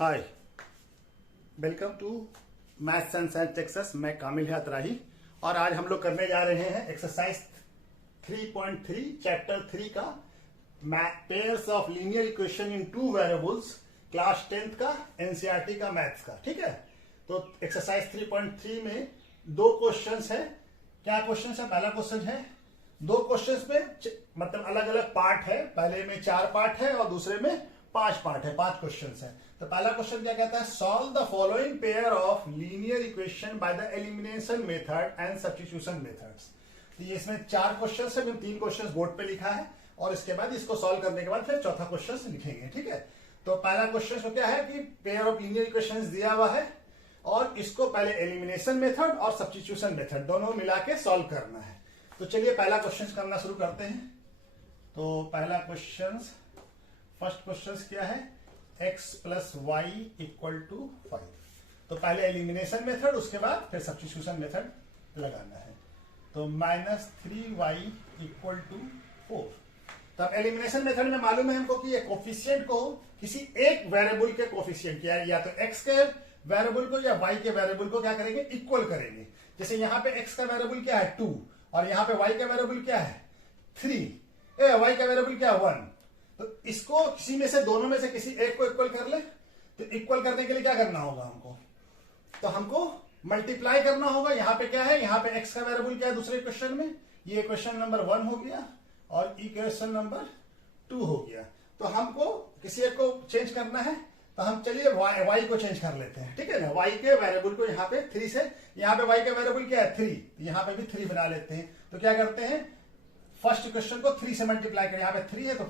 Hi, welcome to maths and science Texas. मैं कामिल हतराही और आज हम लोग करने जा रहे हैं एक्सरसाइज 3.3 चैप्टर 3 का pairs of linear equation in two variables, class 10th का एनसीईआरटी का मैथ्स का। ठीक है, तो एक्सरसाइज 3.3 में दो क्वेश्चंस है। क्या क्वेश्चंस है? पहला क्वेश्चन है, दो क्वेश्चंस में मतलब अलग अलग पार्ट है। पहले में 4 पार्ट है और दूसरे में 5 पार्ट है, 5 क्वेश्चंस है। तो पहला क्वेश्चन क्या कहता है? Solve the following pair of linear equation by the elimination method and substitution methods. तो ये इसमें 4 क्वेश्चंस है, 3 क्वेश्चंस बोर्ड पे लिखा है और इसके बाद इसको सॉल्व करने के बाद फिर चौथा क्वेश्चन लिखेंगे। ठीक है, तो पहला क्वेश्चन तो क्या है कि पेयर ऑफ लीनियर इक्वेशंस दिया हुआ है और इसको पहले एलिमिनेशन मेथड और सब्स्टिट्यूशन मेथड दोनों मिला के सॉल्व करना है। तो चलिए पहला क्वेश्चन करना शुरू करते हैं। तो पहला क्वेश्चन, फर्स्ट क्वेश्चन क्या है? x plus Y equal to 5। तो पहले एलिमिनेशन मेथड, उसके बाद फिर सब्स्टिट्यूशन मेथड लगाना है। तो -3y इक्वल टू 4। तब एलिमिनेशन मेथड में मालूम है हमको कि ये कोफिशिएंट को किसी एक वेरिएबल के कोफिशिएंट या तो x के वेरिएबल को या y के वेरिएबल को क्या करेंगे? इक्वल करेंगे। जैसे यहाँ पे x का वेरिएबल क्या है? 2 और यहाँ पे y का वेरिएबल क्या है? 3। y का वेरिएबल क्या है? 1। तो इसको किसी में से, दोनों में से किसी एक को इक्वल कर ले। तो इक्वल करने के लिए क्या करना होगा हमको? तो हमको मल्टीप्लाई करना होगा। यहाँ पे क्या है? यहाँ पे x का वेरिएबल क्या है दूसरे क्वेश्चन में? ये क्वेश्चन नंबर 1 हो गया और इक्वेशन नंबर 2 हो गया। तो हमको किसी एक को चेंज करना है। तो हम चलिए y को चेंज कर लेते हैं। ठीक है ना, y के वेरिएबल को यहाँ पे 3 से, यहाँ पे y का वेरिएबल क्या है? 3। यहाँ पे भी 3 बना लेते हैं। तो क्या करते हैं? फर्स्ट इक्वेशन को 3 से मल्टीप्लाई करें। यहाँ पे 3 है तो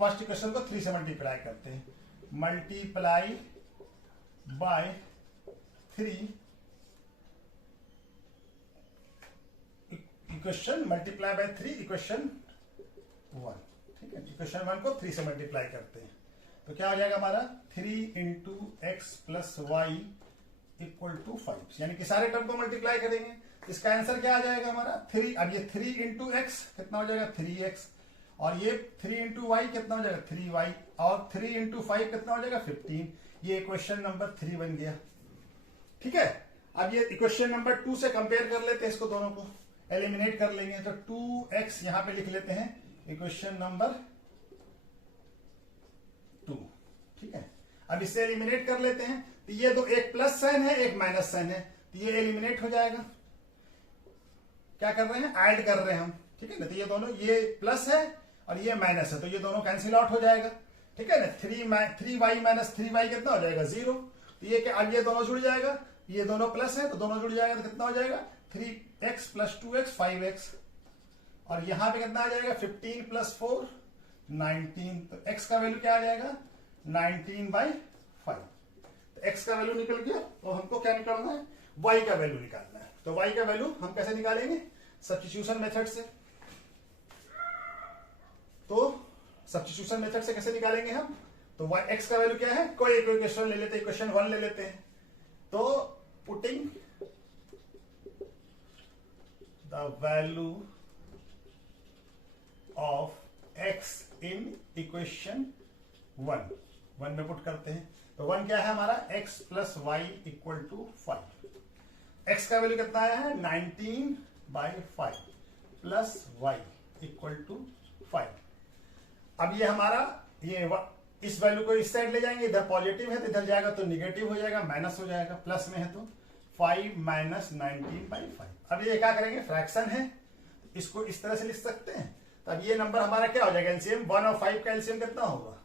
फर्स्ट इक्वेशन को 3 से मल्टीप्लाई करते हैं। Multiply by 3 equation, multiply by 3 equation 1। ठीक है, इक्वेशन 1 को 3 से मल्टीप्लाई करते हैं। तो क्या हो जाएगा हमारा? 3 into X plus Y equal to 5। यानी कि सारे टर्म को मल्टीप्लाई करेंगे। इसका आंसर क्या आ जाएगा हमारा? 3। अब ये 3 इंटू एक्स कितना हो जाएगा? 3x। और ये 3 इंटू वाई कितना हो जाएगा? 3y। और 3 इंटू 5 कितना हो जाएगा? 15। ये इक्वेशन नंबर 3 बन गया। ठीक है, अब ये इक्वेशन नंबर 2 से कंपेयर कर लेते हैं, इसको दोनों को एलिमिनेट कर लेंगे। तो 2x यहां पे लिख लेते हैं, इक्वेशन नंबर 2। ठीक है, अब इससे एलिमिनेट कर लेते हैं। तो ये दो, एक प्लस साइन है एक माइनस साइन है, तो ये एलिमिनेट हो जाएगा। क्या कर रहे हैं? ऐड कर रहे हैं हम। ठीक है ना, तो ये दोनों, ये प्लस है और ये माइनस है, तो ये दोनों कैंसिल आउट हो जाएगा। ठीक है ना, 3y माइनस 3y कितना हो जाएगा? 0। तो ये क्या? अब ये दोनों जुड़ जाएगा, ये दोनों प्लस है तो दोनों जुड़ जाएगा। तो कितना हो जाएगा? 3x plus 2x 5x। और यहां पे कितना आ जाएगा? 15 प्लस 4 19। तो x का वैल्यू क्या आ जाएगा? 19/5। तो x का वैल्यू निकल गया। तो हमको क्या निकालना है? y का वैल्यू निकालना है। तो y का वैल्यू हम कैसे निकालेंगे? सब्स्टिट्यूशन मेथड से। तो सब्स्टिट्यूशन मेथड से कैसे निकालेंगे हम? तो x का वैल्यू क्या है? कोई एक इक्वेशन ले लेते हैं, इक्वेशन 1 ले लेते हैं। तो putting the value of x in equation 1 में पुट करते हैं। तो 1 क्या है हमारा? x plus Y equal to 5। x का वैल्यू कितना आया है? 19/5 प्लस वाई इक्वल टू 5। अब ये हमारा, ये इस वैल्यू को इस साइड ले जाएंगे, इधर पॉजिटिव है तो इधर जाएगा तो निगेटिव हो जाएगा, माइनस हो जाएगा। प्लस में है तो 5 माइनस 19/5। अब ये क्या करेंगे? फ्रैक्शन है, इसको इस तरह से लिख सकते हैं। तो अब ये नंबर हमारा क्या हो जाएगा? एलसीएम 1 और 5 का एलसीएम कितना होगा?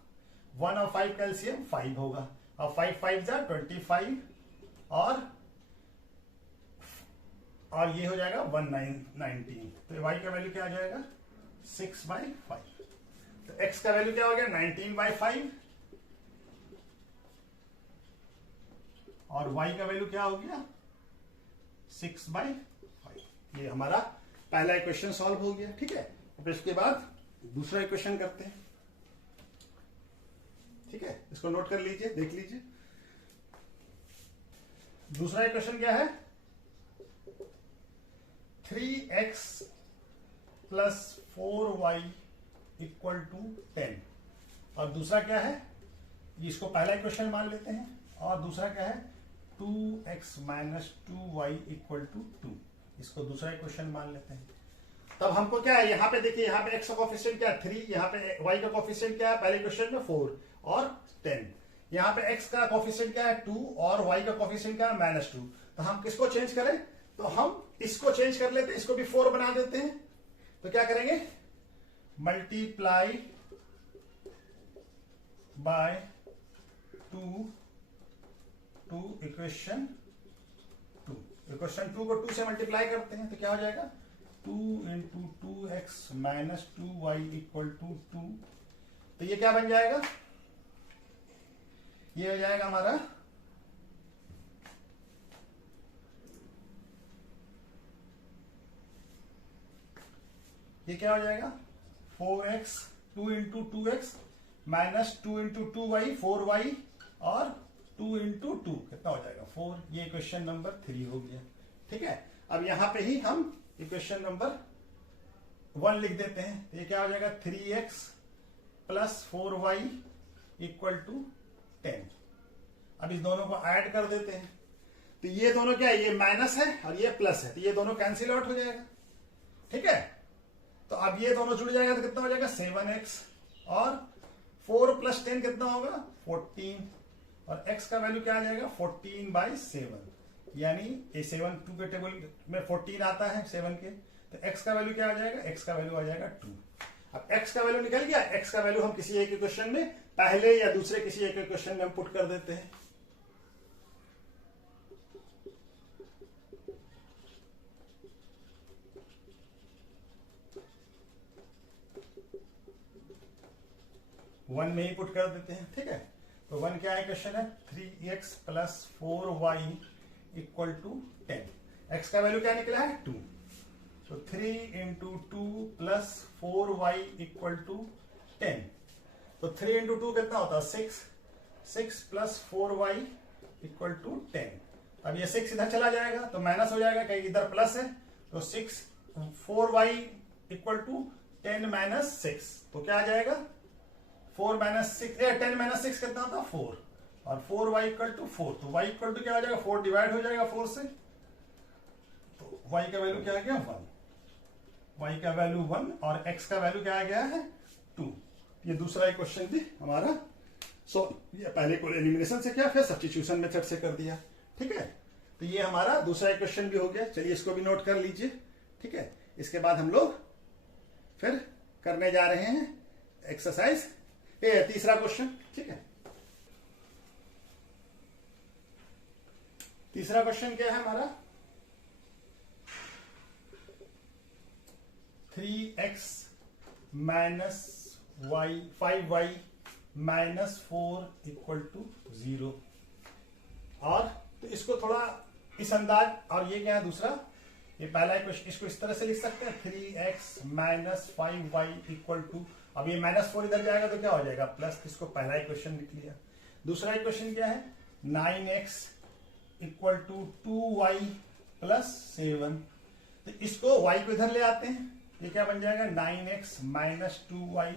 1 और 5 का एलसीएम 5 होगा। और 5 5 जा 25 और ये हो जाएगा 19। तो y का वैल्यू क्या आ जाएगा? 6/5। तो x का वैल्यू क्या हो गया? 19/5 और y का वैल्यू क्या हो गया? 6/5। ये हमारा पहला इक्वेशन सॉल्व हो गया। ठीक है, अब इसके बाद दूसरा इक्वेशन करते हैं। ठीक है, इसको नोट कर लीजिए, देख लीजिए। दूसरा इक्वेशन क्या है? 3x plus 4y equal to 10। और दूसरा क्या है? इसको पहला इक्वेशन मान लेते हैं, और दूसरा क्या है 2x minus 2y equal to 2, इसको दूसरा इक्वेशन मान लेते हैं। तब हमको क्या है, यहाँ पे देखिए, यहाँ पे x का कोफिशिएंट क्या है 3, यहाँ पे y का कोफिशिएंट क्या है पहले इक्वेशन में 4 और 10, यहाँ पे x का कोफिशिएंट क्या है 2 और y का कोफिशिएंट क्या है -2। तो हम किसको चेंज करें, तो हम इसको चेंज कर लेते हैं, इसको भी 4 बना देते हैं। तो क्या करेंगे, मल्टीप्लाई बाय 2 इक्वेशन 2, इक्वेशन 2 को 2 से मल्टीप्लाई करते हैं तो क्या हो जाएगा 2 into 2x minus 2y equal to 2। तो ये क्या बन जाएगा, ये हो जाएगा हमारा ये क्या हो जाएगा 4x 2 into 2x minus 2 into 2y 4y और 2 इंटू 2 कितना हो जाएगा 4। ये इक्वेशन नंबर 3 हो गया। ठीक है, अब यहां पे ही हम इक्वेशन नंबर 1 लिख देते हैं। ये क्या हो जाएगा 3x plus 4y equal to 10। अब इस दोनों को ऐड कर देते हैं, तो ये दोनों क्या है, ये माइनस है और ये प्लस है, तो ये दोनों कैंसिल आउट हो जाएगा। ठीक है, तो अब ये दोनों जुड़ जाएगा तो कितना हो जाएगा 7x और 4 प्लस 10 कितना होगा 14, और x का वैल्यू क्या आ जाएगा 14/7, यानी ये 7 2 के टेबल में 14 आता है 7 के, तो x का वैल्यू क्या आ जाएगा, x का वैल्यू आ जाएगा 2। अब x का वैल्यू निकल गया, x का वैल्यू हम किसी एक क्वेश्चन में पहले या दूसरे किसी एक क्वेश्चन में हम पुट कर देते हैं। वन में ही पुट कर देते हैं। ठीक है, तो 1 क्या है क्वेश्चन है 3x plus 4y equal to 10, x का वैल्यू क्या निकला है 2, तो 3 into 2 plus 4y equal to 10, तो 3 इंटू 2 कितना होता है 6 प्लस 4y इक्वल टू 10। अब ये 6 इधर चला जाएगा तो माइनस हो जाएगा, कहीं इधर प्लस है, तो 4y इक्वल टू 10 माइनस 6, तो क्या आ जाएगा 4 माइनस 6 10 माइनस 6 कितना होता है 4, और 4y इक्वल टू 4, तो y इक्वल टू क्या हो जाएगा 4 डिवाइड हो जाएगा 4 से, तो y का वैल्यू क्या आ गया 1, y का वैल्यू 1 और x का वैल्यू क्या आ गया है 2। ये दूसरा क्वेश्चन थी हमारा। ये पहले को एलिमिनेशन से किया, फिर सब्स्टिट्यूशन मेथड से कर दिया। ठीक है, तो ये हमारा दूसरा क्वेश्चन भी हो गया। चलिए इसको भी नोट कर लीजिए। ठीक है, इसके बाद हम लोग फिर करने जा रहे हैं एक्सरसाइज तीसरा क्वेश्चन। ठीक है, तीसरा क्वेश्चन क्या है हमारा 3x minus 5y minus 4 equal to 0। और तो इसको थोड़ा इस अंदाज, और ये क्या है दूसरा, ये पहला क्वेश्चन, इसको इस तरह से लिख सकते हैं 3x minus 5y equal to, अब ये -4 इधर जाएगा तो क्या हो जाएगा प्लस, इसको पहला इक्वेशन लिख लिया। दूसरा इक्वेशन क्या है 9x equal to 2y plus 7, तो इसको y को इधर ले आते हैं, ये क्या बन जाएगा 9x minus 2y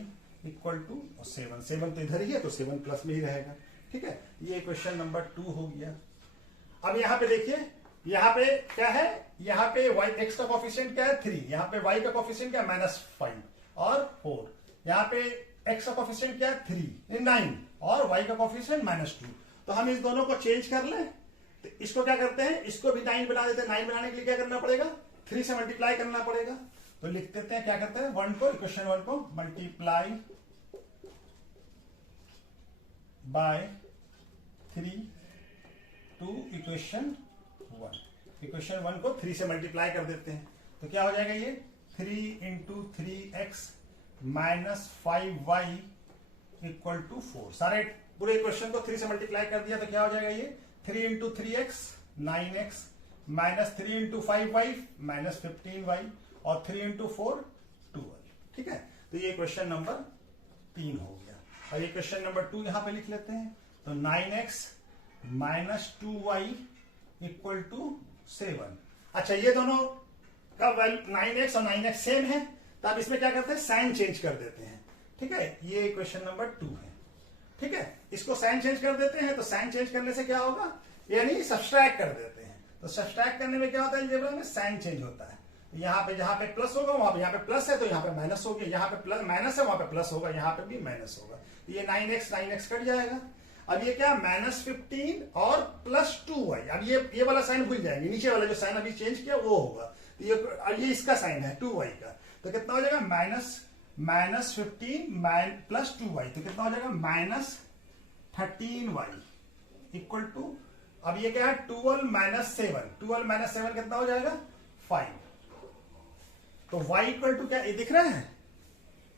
equal to 7, 7 तो इधर ही है तो 7 प्लस में ही रहेगा। ठीक है, ये क्वेश्चन नंबर 2 हो गया। अब यहाँ पे देखिए, यहाँ पे क्या है, यहाँ पे x का कोफिशिएंट क्या है 3, यहाँ पे y का कोफिशिएंट क्या है -5 और 4, यहाँ पे x का कोफिशिएंट क्या है 3 9 और y का कोफिशिएंट -2। तो हम इस दोनों को चेंज कर लें, तो इसको क्या करते हैं, इसको भी 9 बना देते हैं। 9 बनाने के लिए क्या करना पड़ेगा 3 से मल्टीप्लाई करना पड़ेगा, तो लिख देते हैं, क्या करते हैं 1 को, इक्वेशन 1 को multiply by 3 to equation 1, equation 1 को 3 से मल्टीप्लाई कर देते हैं, तो क्या हो जाएगा ये 3 into 3x minus 5y equal to 4। सारे पूरे इक्वेशन को 3 से मल्टीप्लाई कर दिया तो क्या हो जाएगा ये 3 into 3x 9x minus 3 into 5y minus 15y और 3 इंटू 4 12। ठीक है, तो ये क्वेश्चन नंबर 3 हो गया। और ये क्वेश्चन नंबर 2 यहां पे लिख लेते हैं, तो 9x minus 2y equal to 7। अच्छा, ये दोनों का वैल्यू 9x और 9x सेम है, तो अब इसमें क्या करते हैं साइन चेंज कर देते हैं। ठीक है, ये क्वेश्चन नंबर 2 है। ठीक है, इसको साइन चेंज कर देते हैं, तो साइन चेंज करने से क्या होगा, यानी सब्सट्रैक्ट कर देते हैं। तो सब्सट्रैक्ट करने में क्या होता है, अलजेब्रा में साइन चेंज होता है। यहाँ पे जहां पे प्लस होगा वहां पे, यहाँ पे प्लस है तो यहाँ पे माइनस हो गया, यहाँ पे प्लस माइनस है वहां पे प्लस होगा, यहाँ पे भी माइनस होगा। तो ये 9x कट जाएगा। अब ये क्या, -15 और +2y। अब ये वाला साइन भूल जाएंगे, नीचे वाला जो साइन अभी चेंज किया वो होगा। ये इसका साइन है 2y का, तो कितना हो जाएगा, -15 + 2y, तो कितना हो जाएगा -13y इक्वल टू, अब ये क्या है 12 - 7, 12 - 7 कितना हो जाएगा 5। तो y इक्वल टू क्या, ये दिख रहा है,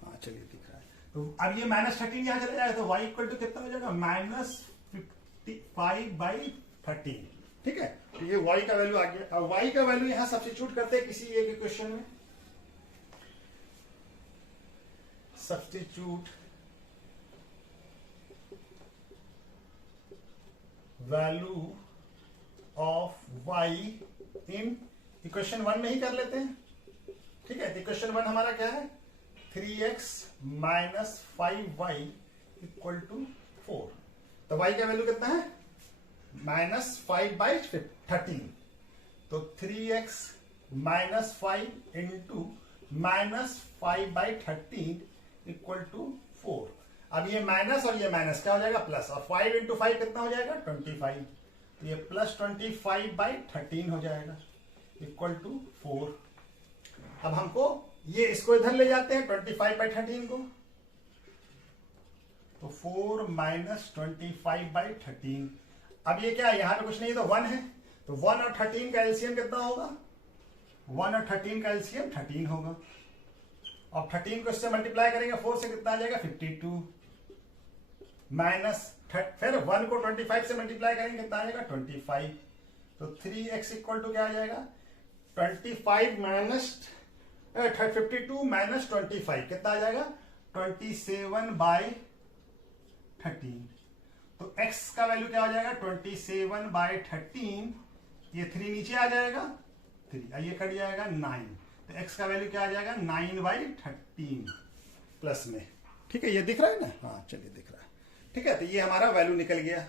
हाँ चलिए दिख रहा है। तो अब ये -13 यहां चला जाएगा, तो y इक्वल टू कितना हो जाएगा -55/13। ठीक है, तो ये y का वैल्यू आ गया। अब y का वैल्यू यहां सब्स्टिट्यूट करते हैं किसी एक इक्वेशन में। Substitute value of y in equation 1 में ही कर लेते हैं। ठीक है, इक्वेशन 1 हमारा क्या है, 3x - 5y इक्वल टू 4। तो y का वैल्यू कितना है, -5/13। तो 3x - 5 इंटू -5/13 इक्वल टू 4। अब ये माइनस और ये माइनस क्या हो जाएगा, प्लस, और 5 इंटू 5 कितना हो जाएगा 25। तो ये +25/13 हो जाएगा इक्वल टू 4। अब हमको ये इसको इधर ले जाते हैं 25/13 को, तो 4 - 25/13। अब ये क्या है, यहां पे कुछ नहीं तो 1 है, तो 1 और 13 का एलसीएम कितना होगा, 1 और 13 का एलसीएम 13 होगा। और 13 को इससे मल्टीप्लाई करेंगे 4 से कितना आ जाएगा 52, माइनस फिर 1 को 25 से मल्टीप्लाई करेंगे कितना आ जाएगा 25। तो 3x इक्वल टू क्या आ जाएगा 25 - 52 - 25 कितना आ जाएगा 27/13। तो x का वैल्यू क्या हो जाएगा 27/13। ये 3 नीचे आ जाएगा 3, ये कट जाएगा 9। तो x का वैल्यू क्या आ जाएगा 9/13 प्लस में। ठीक है, ये दिख रहा है ना, हाँ चलिए दिख रहा है। ठीक है, तो ये हमारा वैल्यू निकल गया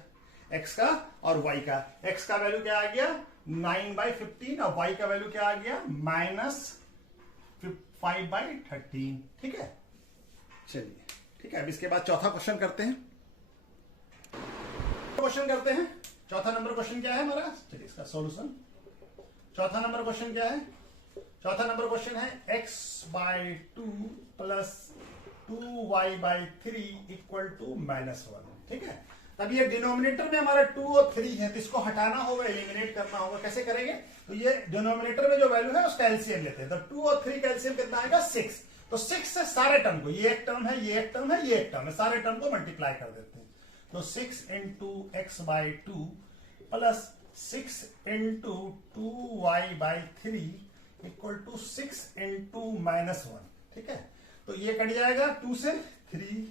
x का और y का। x का वैल्यू क्या आ गया 9/15 और y का वैल्यू क्या आ गया -5/13। ठीक है, चलिए ठीक है। अब इसके बाद चौथा क्वेश्चन करते हैं। चौथा नंबर क्वेश्चन क्या है हमारा, चलिए इसका सॉल्यूशन। चौथा नंबर क्वेश्चन क्या है, चौथा नंबर क्वेश्चन है x/2 + 2y/3 इक्वल टू -1। ठीक है, अब ये डिनोमिनेटर में हमारा 2 और 3 है, तो इसको हटाना होगा, एलिमिनेट करना होगा। कैसे करेंगे, तो ये डिनोमिनेटर में जो वैल्यू है उसका एलसीएम लेते हैं। तो 2 और 3 का एलसीएम कितना आएगा 6। तो 6 से सारे टर्म को, ये एक टर्म है, ये एक टर्म है, ये एक टर्म है, सारे टर्म को मल्टीप्लाई कर देते हैं। तो 6 × x/2 plus 6 × 2y/3 equal to 6 × -1। ठीक है, तो ये कट जाएगा 2 से 3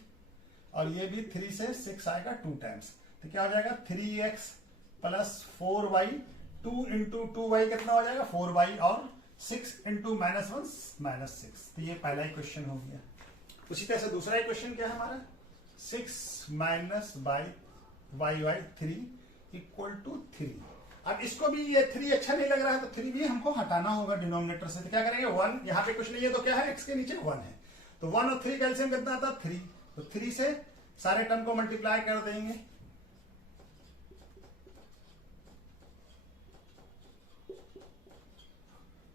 और ये भी 3 से 6 आएगा 2 टाइम्स। तो क्या हो जाएगा 3x + 4y, 2 × 2y कितना हो जाएगा 4y और 6 × -1 -6। तो ये पहला इक्वेशन हो गया। उसी तरह से दूसरा इक्वेशन क्या है हमारा 6 - y/3 इक्वल टू 3। अब इसको भी ये 3 अच्छा नहीं लग रहा है, तो 3 भी हमको हटाना होगा डिनोमिनेटर से। तो क्या करेंगे 1, यहाँ पे कुछ नहीं है तो क्या है x के नीचे 1 है, तो 1 और 3 का एलसीएम कितना आता 3। तो 3 से सारे टर्म को मल्टीप्लाई कर देंगे।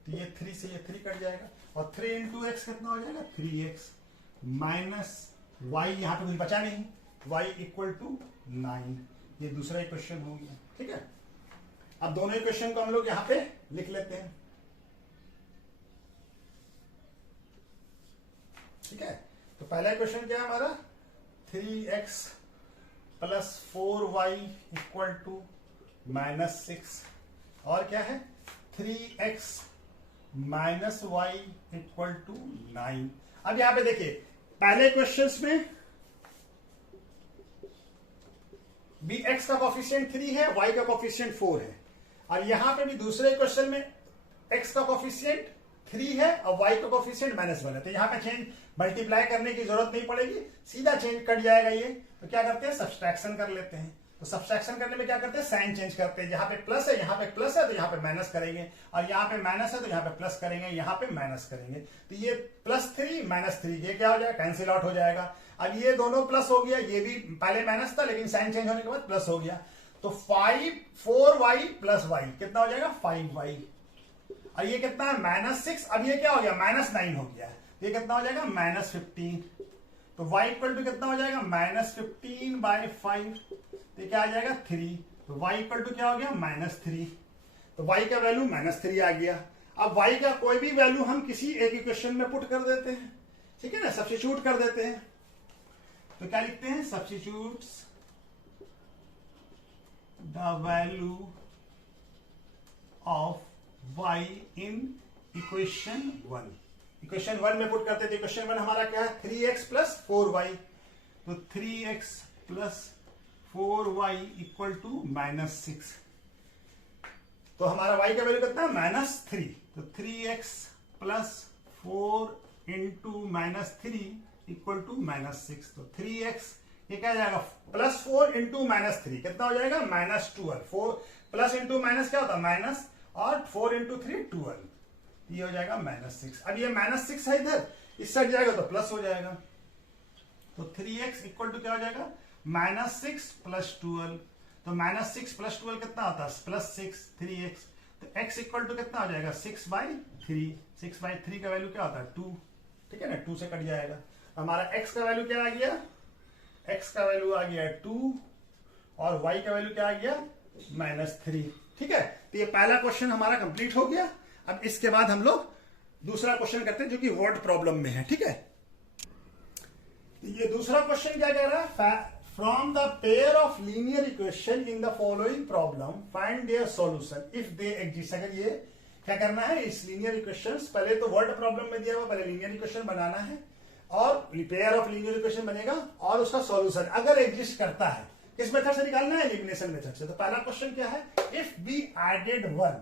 तो ये 3 से ये 3 कट जाएगा और 3 × x कितना हो जाएगा 3x माइनस y, यहां पे कुछ बचा नहीं, y इक्वल टू 9। ये दूसरा इक्वेशन हो गया। ठीक है, अब दोनों इक्वेशन को हम लोग यहां पे लिख लेते हैं। ठीक है, तो पहला इक्वेशन क्या है हमारा 3x + 4y इक्वल टू -6 और क्या है 3x - y इक्वल टू 9। अब यहां पे देखिए पहले क्वेश्चंस में भी x का कोफिशिएंट 3 है, y का कोफिशिएंट 4 है, और यहां पे भी दूसरे क्वेश्चन में x का कोफिशिएंट 3 है और y का कोफिशिएंट -1 है, तो यहाँ पे चेंज मल्टीप्लाई करने की जरूरत नहीं पड़ेगी, सीधा चेंज कट जाएगा ये। तो क्या करते हैं, सब्सट्रैक्शन कर लेते हैं। तो सब्सट्रैक्शन करने में क्या करते हैं, साइन चेंज करते हैं। यहाँ पे प्लस है, यहाँ पे प्लस है तो यहाँ पे माइनस करेंगे, और यहाँ पे माइनस है तो यहाँ पे प्लस करेंगे, यहाँ पे माइनस करेंगे। तो ये +3 -3 ये क्या हो जाएगा, कैंसिल आउट हो जाएगा। अब ये दोनों प्लस हो गया, ये भी पहले माइनस था लेकिन साइन चेंज होने के बाद प्लस हो गया। तो 4y + y कितना हो जाएगा, 5y। और ये कितना है, -6। अब ये क्या हो गया, -9 हो गया, ये कितना हो जाएगा, -15। तो y = कितना हो जाएगा, -15/5, तो क्या आ जाएगा, 3। तो y = क्या हो गया, -3। तो y का वैल्यू -3 आ गया। अब y का कोई भी वैल्यू हम किसी एक इक्वेशन में पुट कर देते हैं, ठीक है ना, सब्स्टिट्यूट कर देते हैं। तो क्या लिखते हैं, substitutes the value of y in equation 1। Equation 1 में पुट करते थे। इक्वेशन 1 हमारा क्या है, 3x + 4y। तो 3x + 4y = -6। तो हमारा y का वैल्यू कितना है, -3। तो 3x + 4 × -3 = -6। तो 3x ये क्या जाएगा, +4 × -3 कितना हो जाएगा, -12। 4 प्लस इंटू माइनस क्या होता है, माइनस, और 4 × 3 12, ये हो जाएगा -6। अब ये -6 है इधर, इस साइड जाएगा तो प्लस हो जाएगा। तो 3x = क्या हो जाएगा, -6 + 12। तो -6 + 12 कितना होता है, +6, 3x। तो x = कितना हो जाएगा, 6/3। 6/3 का वैल्यू क्या होता है, 2, ठीक है ना, 2 से कट जाएगा। हमारा x का वैल्यू क्या आ गया, x का वैल्यू आ गया 2, और y का वैल्यू क्या आ गया, -3, ठीक है। तो ये पहला क्वेश्चन हमारा कंप्लीट हो गया। अब इसके बाद हम लोग दूसरा क्वेश्चन करते हैं जो कि वर्ड प्रॉब्लम में है, ठीक है। ये दूसरा क्वेश्चन क्या कह रहा है, from the pair of linear equation in the following problem find their solution if they exist. अगर ये क्या करना है, इस लीनियर इक्वेशंस, पहले तो वर्ड प्रॉब्लम में दिया हुआ, पहले लीनियर इक्वेशन बनाना है और पेयर ऑफ लीनियर इक्वेशन बनेगा और उसका सॉल्यूशन अगर एग्जिस्ट करता है, किस मेथड से निकालना है, एलिमिनेशन मेथड से। तो पहला क्वेश्चन क्या है, if be added 1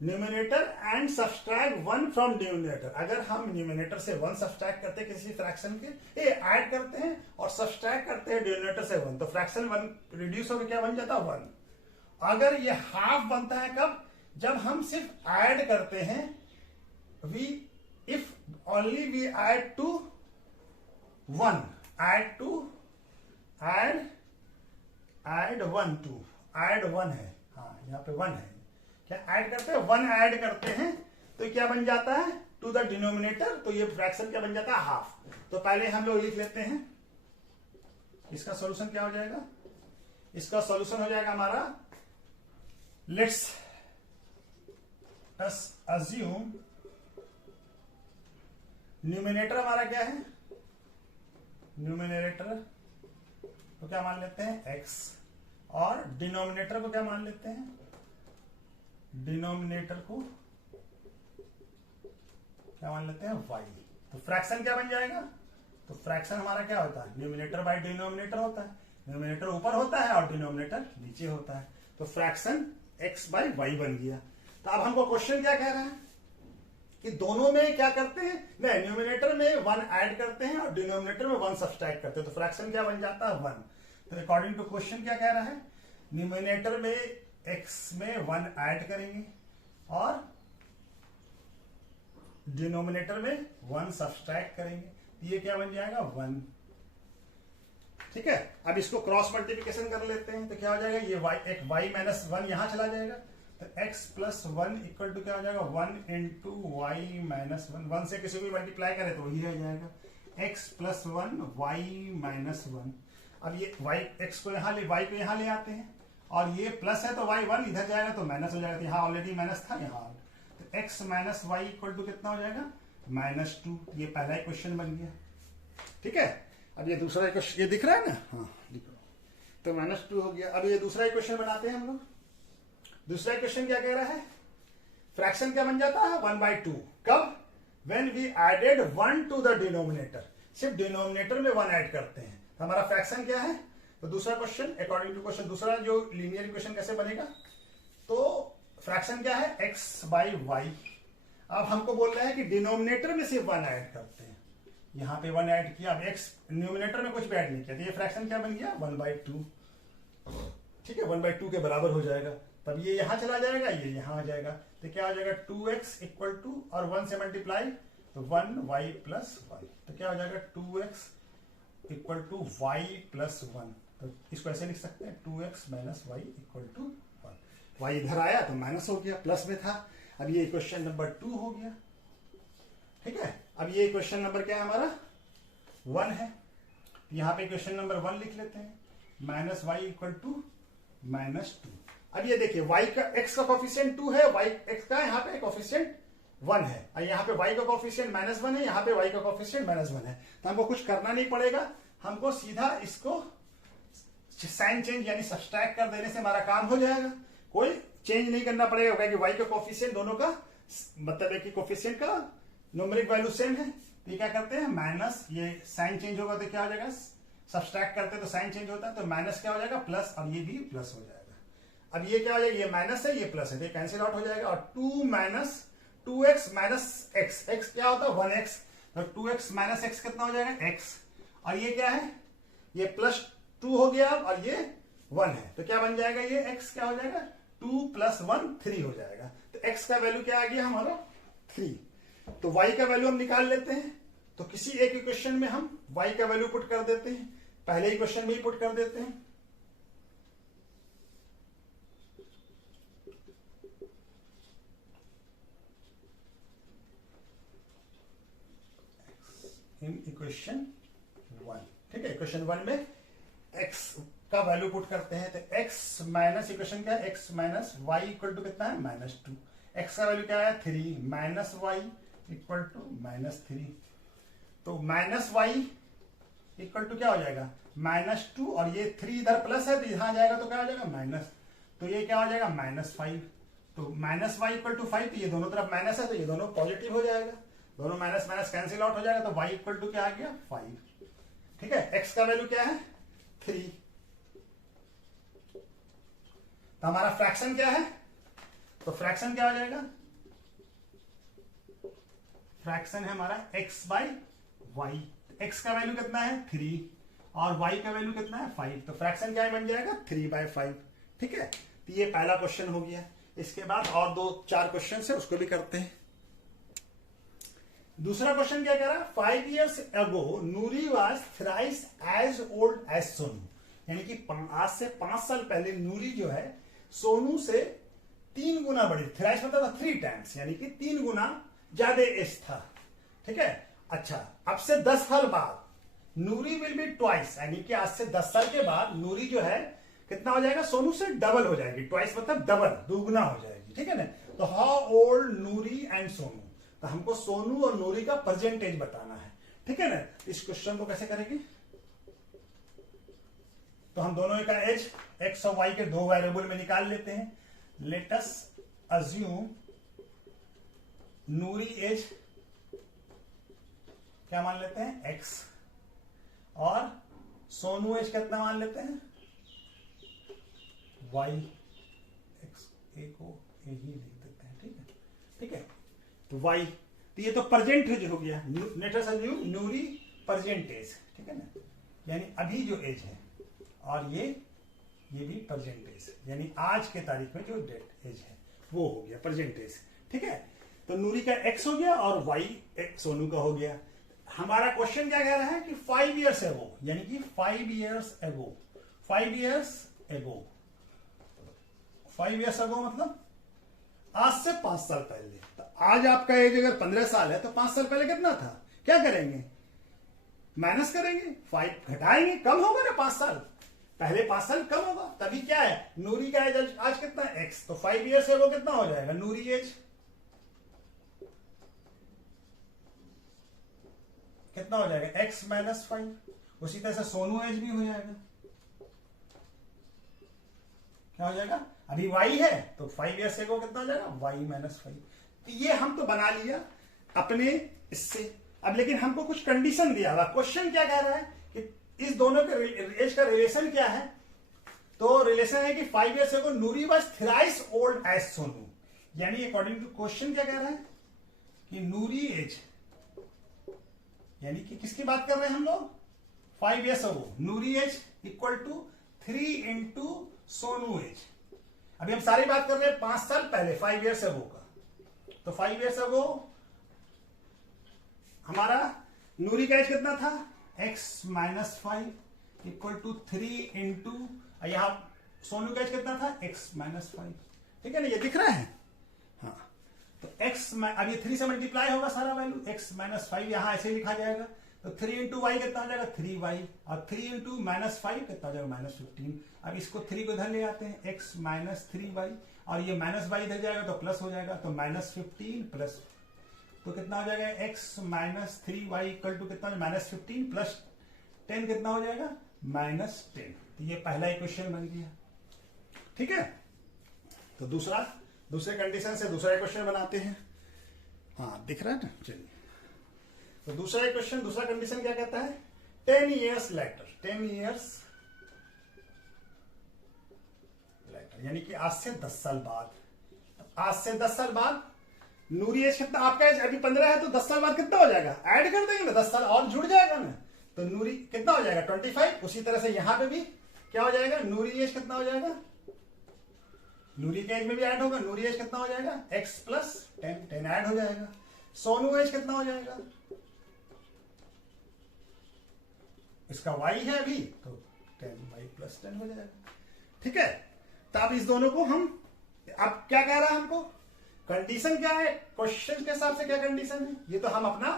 numerator and subtract 1 from denominator. अगर हम न्यूमिनेटर से 1 सब्सट्रैक्ट करते हैं किसी फ्रैक्शन के, ये ऐड करते हैं और सब्सट्रैक्ट करते हैं डिनोमिनेटर से 1, तो फ्रैक्शन 1 रिड्यूस होकर क्या बन जाता है, 1। अगर ये हाफ बनता है कब, जब हम सिर्फ ऐड करते हैं, if only we add to 1, add 1 to, add 1 है, हाँ यहाँ पे 1 है, क्या ऐड करते हैं, 1 ऐड करते हैं, तो क्या बन जाता है, टू द डिनोमिनेटर, तो ये फ्रैक्शन क्या बन जाता है, हाफ। तो पहले हम लोग लिख लेते हैं, इसका सॉल्यूशन क्या हो जाएगा, इसका सॉल्यूशन हो जाएगा हमारा, लेट्स अस अज्यूम न्यूमिनेटर हमारा क्या है, न्यूमिनेटर को क्या मान लेते हैं, x, और डिनोमिनेटर को क्या मान लेते हैं, डिनोमिनेटर को क्या मान लेते हैं, y। तो फ्रैक्शन क्या बन जाएगा, तो फ्रैक्शन हमारा क्या होता है, न्यूमिनेटर बाय डिनोमिनेटर होता है, न्यूमिनेटर ऊपर होता है और डिनोमिनेटर नीचे होता है, तो फ्रैक्शन x/y बन गया। तो अब हमको क्वेश्चन क्या कह रहा है कि दोनों में क्या करते हैं, नहीं, न्यूमिनेटर में 1 ऐड करते हैं और डिनोमिनेटर में 1 सब्सट्रैक्ट करते हैं, तो फ्रैक्शन क्या बन जाता है, 1। तो अकॉर्डिंग टू क्वेश्चन क्या कह रहा है, न्यूमिनेटर में x में 1 ऐड करेंगे और डिनोमिनेटर में 1 सब्सट्रैक्ट करेंगे, ये क्या बन जाएगा, 1, ठीक है। अब इसको क्रॉस मल्टीप्लिकेशन कर लेते हैं, तो क्या हो जाएगा, ये y, एक y - 1 यहां चला जाएगा, तो x + 1 = क्या हो जाएगा, 1 × y - 1 से किसी को मल्टीप्लाई करे तो वही रह जाएगा, x + 1 y - 1। अब ये x को यहाँ ले, y को यहाँ ले आते हैं, और ये प्लस है तो y 1 इधर जाएगा तो माइनस हो जाएगा, तो यहाँ ऑलरेडी माइनस था, यहाँ तो x - y = कितना हो जाएगा, -2। ये पहला क्वेश्चन बन गया, ठीक है। अब ये दूसरा क्वेश्चन, ये दिख रहा है ना, हाँ दिख रहा है, तो -2 हो गया। अब ये दूसरा क्वेश्चन बनाते हैं हम लोग। दूसरा क्वेश्चन क्या कह रहा है, फ्रैक्शन क्या बन जाता है, 1/2, कब, when we added 1 to the denominator, सिर्फ डिनोमिनेटर में 1 ऐड करते हैं, तो हमारा फ्रैक्शन क्या है। तो दूसरा क्वेश्चन अकॉर्डिंग टू क्वेश्चन, दूसरा जो लीनियर इक्वेशन कैसे बनेगा, तो फ्रैक्शन क्या है, x/y। अब हमको बोल रहा है कि डिनोमिनेटर में से 1 ऐड करते हैं। यहाँ पे 1 ऐड किया, अब x न्यूमिनेटर में कुछ भी ऐड नहीं किया, तो ये फ्रैक्शन क्या बन गया 1/2। ठीक है, 1/2 के बराबर हो जाएगा। तब ये यहां चला जाएगा, ये यहां आ जाएगा, तो क्या हो जाएगा 2x इक्वल टू, और 1 से मल्टीप्लाई तो 1y प्लस y, तो क्या हो जाएगा 2x equal to y plus 1। तो इसको ऐसे लिख सकते हैं 2x minus y equal to 1। y इधर आया तो माइनस हो गया, प्लस में था। अब ये इक्वेशन नंबर 2 हो गया। ठीक है, अब ये इक्वेशन नंबर क्या है हमारा 1 है। यहां पे इक्वेशन नंबर 1 लिख लेते हैं, माइनस वाई इक्वल टू -2। अब ये देखिए y का x का कोफिशिएंट 2 है, y x का यहाँ पे कोफिशिएंट 1 है, और यहाँ पे y का कोफिशिएंट -1 है, यहाँ पे y का कोफिशिएंट -1 है। तो हमको कुछ करना नहीं पड़ेगा, हमको सीधा इसको साइन चेंज यानी सब्सट्रैक्ट कर देने से हमारा काम हो जाएगा। कोई चेंज नहीं करना पड़ेगा, क्योंकि y का कोफिशिएंट दोनों का मतलब है कि कोफिशिएंट का न्यूमेरिक वैल्यू सेम है। तो ये क्या करते हैं माइनस, ये साइन चेंज होगा तो क्या हो जाएगा, सब्सट्रैक्ट करते तो साइन चेंज होता है, तो माइनस क्या हो जाएगा प्लस, और ये भी प्लस हो जाएगा। अब ये क्या हो जाएगा, ये माइनस है ये प्लस है, तो ये कैंसिल आउट हो जाएगा, और 2 minus 2x minus x, x क्या होता है 1x, तो 2x माइनस x कितना हो जाएगा x, और ये क्या है ये प्लस 2 हो गया, और ये 1 है, तो क्या बन जाएगा ये x क्या हो जाएगा 2 प्लस 1 3 हो जाएगा। तो x का वैल्यू क्या आ गया हमारा 3। तो y का वैल्यू हम निकाल लेते हैं, तो किसी एक इक्वेशन में हम y का वैल्यू पुट कर देते हैं, पहले इक्वेशन में ही पुट कर देते हैं। इन इक्वेशन 1, ठीक है, इक्वेशन 1 में x का वैल्यू पुट करते हैं, तो x माइनस इक्वेशन क्या है x minus y equal to कितना है -2, x का वैल्यू क्या है 3 माइनस वाई इक्वल टू -3, तो माइनस वाई इक्वल टू क्या हो जाएगा -2, और ये 3 इधर प्लस है तो यहां जाएगा तो क्या हो जाएगा माइनस, तो ये क्या हो जाएगा -5, तो माइनस वाई इक्वल टू 5, तो ये दोनों तरफ माइनस है तो ये दोनों पॉजिटिव हो जाएगा, दोनों माइनस माइनस कैंसिल आउट हो जाएगा, तो y इक्वल टू क्या आ गया 5। ठीक है, x का वैल्यू क्या है 3, तो हमारा फ्रैक्शन क्या है, तो फ्रैक्शन क्या हो जाएगा, फ्रैक्शन है हमारा x बाई वाई, x का वैल्यू कितना है 3 और y का वैल्यू कितना है 5, तो फ्रैक्शन क्या बन जाएगा 3/5। ठीक है, तो ये पहला क्वेश्चन हो गया। इसके बाद और 2-4 क्वेश्चन है उसको भी करते हैं। दूसरा क्वेश्चन क्या कह रहा है, 5 years ago Noori was thrice as old as Sonu, यानी कि आज से 5 साल पहले नूरी जो है सोनू से 3 गुना बड़ी, थ्राइस मतलब 3 टाइम्स, यानी कि 3 गुना ज्यादा एज था। ठीक है, अच्छा अब से 10 साल बाद नूरी विल बी ट्वाइस, यानी कि आज से 10 साल के बाद नूरी जो है कितना हो जाएगा, सोनू से डबल हो जाएगी, ट्वाइस मतलब डबल, दुगुना हो जाएगी। ठीक है ना, तो how old Noori and Sonu, तो हमको सोनू और नूरी का परसेंटेज बताना है। ठीक है ना, इस क्वेश्चन को कैसे करेंगे, तो हम दोनों का एज x और y के 2 वेरिएबल में निकाल लेते हैं। लेट अस अज्यूम नूरी एज क्या मान लेते हैं x, और सोनू एज कितना मान लेते हैं y, x a को a ही लिख देते हैं। ठीक है, ठीक है, तो y, तो ये तो परसेंटेज हो गया, लेट अस अज्यूम नूरी परसेंटेज। ठीक है ना, यानी अभी जो एज है, और ये भी परसेंटेज, यानी आज के तारीख में जो डेट एज है वो हो गया परसेंटेज। ठीक है, तो नूरी का x हो गया और y सोनू का हो गया। हमारा क्वेश्चन क्या कह रहा है कि 5 years ago, यानी कि 5 years ago, 5 years ago, 5 years ago मतलब आज से 5 साल पहले। तो आज आपका एज अगर 15 साल है तो 5 साल पहले कितना था, क्या करेंगे माइनस करेंगे, 5 घटाएंगे, कम होगा ना 5 साल, पहले 5 साल कम होगा, तभी क्या है नूरी का एज आज कितना x, तो 5 years से वो कितना हो जाएगा नूरी एज कितना हो जाएगा x -5, उसी तरह से सोनू एज भी हो जाएगा, क्या हो जाएगा, अभी y है तो 5 years से वो कितना हो जाएगा y -5। ये हम तो बना लिया अपने इससे। अब लेकिन हमको कुछ कंडीशन दिया हुआ, क्वेश्चन क्या कह रहा है कि इस दोनों के एज का रिलेशन क्या है, तो रिलेशन है कि 5 years ago Noori was thrice old as Sonu, यानी अकॉर्डिंग टू क्वेश्चन क्या कह रहा है कि नूरी एज, यानी कि किसकी बात कर रहे हैं हम लोग, 5 years ago, Noori age equal to 3 into Sonu age. अभी हम सारी बात कर रहे हैं 5 साल पहले, 5 years ago का। तो 5 years ago हमारा नूरी का एज कितना था, x minus 5 equal to 3 into, यहां सोनू का एज कितना था, x माइनस 5। ठीक है ना, ये दिख रहा है। हाँ, तो x, अब ये 3 से मल्टीप्लाई होगा सारा वैल्यू, x माइनस 5 यहां ऐसे ही लिखा जाएगा। तो 3 इंटू वाई कितना हो जाएगा, 3y, और 3 इंटू माइनस 5 कितना हो जाएगा, माइनस 15। अब इसको 3 को इधर ले आते हैं, x माइनस 3y, और ये माइनस y इधर जाएगा तो प्लस हो जाएगा, तो माइनस 15 प्लस, तो कितना हो जाएगा, x minus 3y equal to कितना, माइनस 15 प्लस 10 कितना हो जाएगा, माइनस 10। तो ये पहला इक्वेशन बन गया। ठीक है, तो दूसरे कंडीशन से दूसरा इक्वेशन बनाते हैं। हाँ, दिख रहा है ना, चलिए। तो दूसरा इक्वेशन, दूसरा कंडीशन क्या कहता है, 10 years later, 10 years later, यानी कि आज से 10 साल बाद। आज से 10 साल बाद नूरी एज कितना, आपका एज अभी 15 है, तो 10 साल बाद कितना हो जाएगा, ऐड कर देंगे ना, 10 साल और जुड़ जाएगा ना, तो नूरी कितना हो जाएगा, 25। उसी तरह से यहां पे भी क्या हो जाएगा, नूरी एज कितना हो जाएगा, नूरी के एज में भी ऐड होगा, नूरी एज कितना हो जाएगा, x प्लस 10 ऐड हो जाएगा। सोनू एज कितना हो जाएगा, इसका y है अभी, तो 10y प्लस 10 हो जाएगा। ठीक है, तो अब इस दोनों को हम, अब क्या कह रहा है हमको, कंडीशन क्या है, क्वेश्चन के हिसाब से क्या कंडीशन है, ये तो हम अपना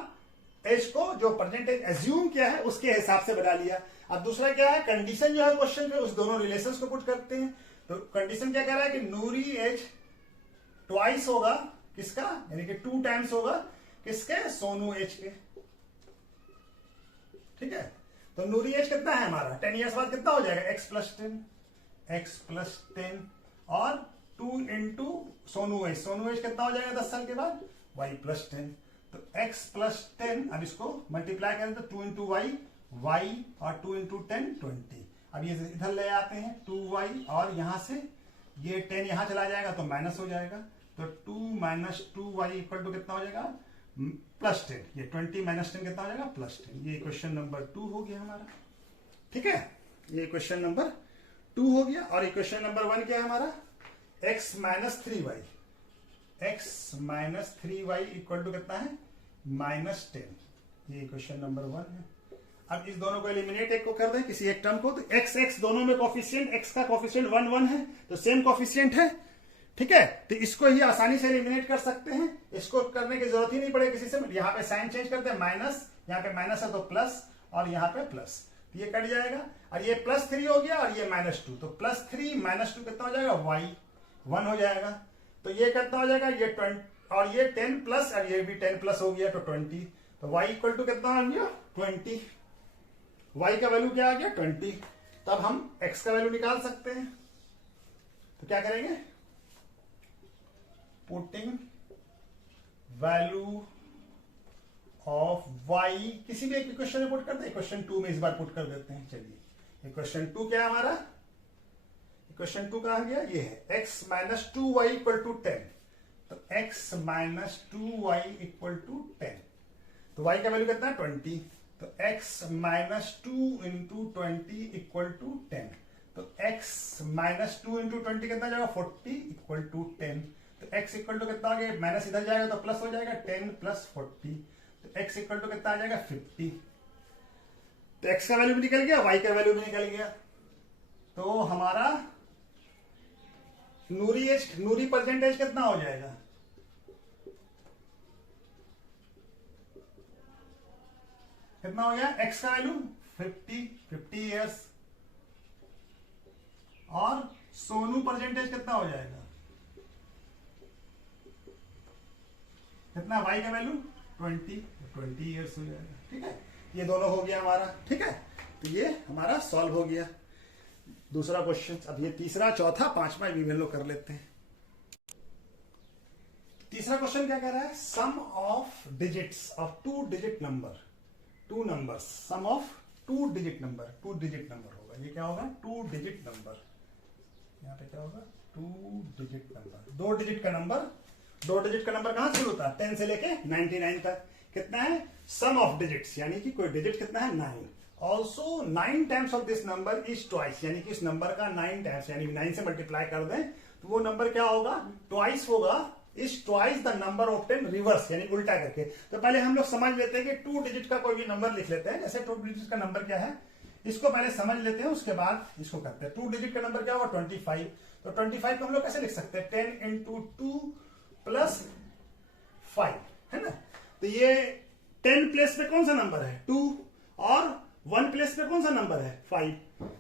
एज को जो परसेंटेज एज्यूम किया है उसके हिसाब से बना लिया। अब दूसरा क्या है, कंडीशन जो है क्वेश्चन पे, उस दोनों रिलेशंस को पुट करते हैं। तो कंडीशन क्या कह रहा है कि नूरी एज ट्वाइस होगा किसका, यानी कि 2 टाइम्स होगा किसके, सोनू एज के। ठीक है, तो नूरी एज कितना है हमारा, 10 years बाद कितना हो जाएगा, x प्लस 10 और 2 into Sonu age, Sonu age कितना हो जाएगा 10 साल के बाद, y प्लस 10। तो x प्लस 10, अब इसको मल्टीप्लाई करें तो 2 इंटू वाई, और 2 इंटू 10 20। अब ये इधर ले आते हैं 2y, और यहां से ये 10 यहां चला जाएगा तो माइनस हो जाएगा, तो 2 माइनस 2y इक्वल टू कितना हो जाएगा, प्लस 10। ये 20 माइनस 10 कितना हो जाएगा, प्लस 10। ये क्वेश्चन नंबर 2 हो गया हमारा। ठीक है, ये क्वेश्चन नंबर 2 हो गया। और इक्वेशन नंबर 1 क्या है हमारा, x minus 3y, x minus 3y equal to कितना है, माइनस 10। ये इक्वेशन नंबर 1 है। अब इस दोनों को एलिमिनेट एक को कर दें, किसी एक टर्म को, तो x दोनों में कोफिशिएंट, x का कोफिशिएंट 1 1 है, तो सेम कोफिशिएंट है। ठीक है, तो इसको ही आसानी से एलिमिनेट कर सकते हैं, इसको करने की जरूरत ही नहीं पड़ेगी किसी से। यहाँ पे साइन चेंज करते हैं, माइनस, यहाँ पे माइनस है तो प्लस, और यहाँ पे प्लस, तो ये कट जाएगा, और ये प्लस 3 हो गया, और ये माइनस 2, तो प्लस 3 माइनस 2 कितना हो जाएगा, y 1 हो जाएगा। तो ये कितना हो जाएगा, ये 20, और ये 10 प्लस, और ये भी 10 प्लस हो गया, तो 20। तो y इक्वल टू कितना आ गया, 20। y का वैल्यू क्या आ गया, 20। तब हम x का वैल्यू निकाल सकते हैं। तो क्या करेंगे, पुटिंग वैल्यू ऑफ y, किसी भी एक इक्वेशन में पुट करते हैं, इक्वेशन 2 में इस बार पुट कर देते हैं। चलिए, इक्वेशन 2 क्या है हमारा, इक्वेशन 2 कहां गया, ये है x minus 2y equal to 10। तो x minus 2y equal to 10, तो y का वैल्यू कितना है, 20। तो x minus 2 into 20 equal to 10। तो x माइनस 2 इंटू 20 कितना जाएगा, 40 इक्वल टू 10। तो x इक्वल टू कितना आ गया, माइनस इधर जाएगा तो प्लस हो जाएगा, 10 प्लस 40। तो x इक्वल टू कितना आ जाएगा, 50। तो x का वैल्यू भी निकल गया, y का वैल्यू भी निकल गया। तो हमारा नूरी परसेंटेज कितना हो जाएगा, कितना हो गया, x का वैल्यू 50 ईयर्स, और सोनू परसेंटेज कितना हो जाएगा, कितना, y का वैल्यू 20 ईयर्स हो जाएगा। ठीक है, ये दोनों हो गया हमारा। ठीक है, तो ये हमारा सॉल्व हो गया दूसरा क्वेश्चन। अब ये तीसरा, चौथा, पांचवा भी हम लोग कर लेते हैं। तीसरा क्वेश्चन क्या कह रहा है, sum of digits of 2 digit number, 2 numbers, sum of 2 digit number, 2 digit number होगा। ये क्या होगा, 2 डिजिट नंबर, यहाँ पे क्या होगा, 2 डिजिट नंबर, 2 डिजिट का नंबर, दो डिजिट का नंबर कहां शुरू होता है? 10 से लेके 99 तक। कितना है? सम ऑफ डिजिट्स, यानी कि कोई डिजिट कितना है? 9। Also 9 times of this number is twice, यानी कि इस नंबर का 9 टाइम्स, यानी 9 से मल्टीप्लाई कर दें तो वो नंबर क्या होगा? ट्वाइस होगा। Is twice the number of 10 reverse, यानी उल्टा करके। तो पहले हम लोग समझ लेते हैं कि 2 डिजिट का कोई भी नंबर लिख लेते हैं। जैसे 2 डिजिट का नंबर क्या है इसको पहले समझ लेते हैं, उसके बाद इसको करते हैं। 2 डिजिट का नंबर क्या होगा? 25। तो 25 को हम लोग कैसे लिख सकते हैं? 10 इंटू 2 प्लस 5, है ना। तो ये 10 प्लेस पे कौन सा नंबर है? 2, और 1 प्लेस पे कौन सा नंबर है? 5।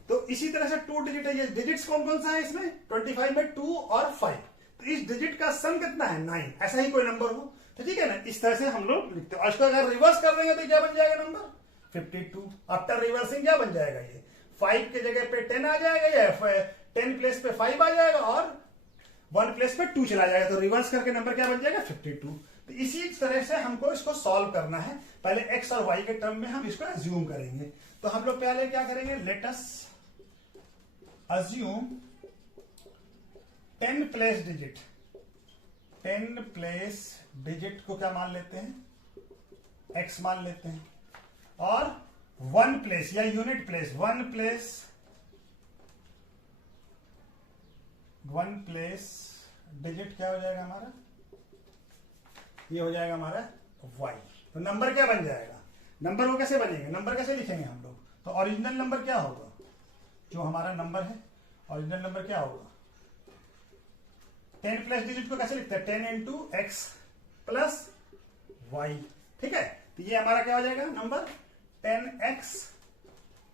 तो इसी तरह से 2 डिजिट है। ये डिजिट्स कौन कौन सा है इसमें? 25 में 2 और 5। तो इस डिजिट का सम कितना है? 9। ऐसा ही कोई नंबर हो तो ठीक है ना, इस तरह से हम लोग लिखते हैं। और इसको अगर रिवर्स कर देंगे तो क्या बन जाएगा नंबर? 52। आफ्टर रिवर्सिंग क्या बन जाएगा? ये 5 के जगह पे 10 आ जाएगा, या 10 प्लेस पे 5 आ जाएगा, और 1 प्लेस पे 2 चला जाएगा। तो रिवर्स करके नंबर क्या बन जाएगा? 52। तो इसी तरह से हमको इसको सॉल्व करना है। पहले x और y के टर्म में हम इसको अज्यूम करेंगे। तो हम लोग पहले क्या करेंगे? Let us assume 10 place digit. 10 place digit को क्या मान लेते हैं? x मान लेते हैं। और 1 प्लेस या यूनिट प्लेस, 1 प्लेस डिजिट क्या हो जाएगा हमारा? ये हो जाएगा हमारा y। तो नंबर क्या बन जाएगा? नंबर वो कैसे बनेंगे? नंबर कैसे लिखेंगे हम लोग? तो ओरिजिनल नंबर क्या होगा? जो हमारा नंबर है ओरिजिनल नंबर क्या होगा? 10 प्लस डिजिट को कैसे लिखते हैं? 10 इंटू एक्स प्लस वाई। ठीक है, तो ये हमारा क्या हो जाएगा नंबर? 10x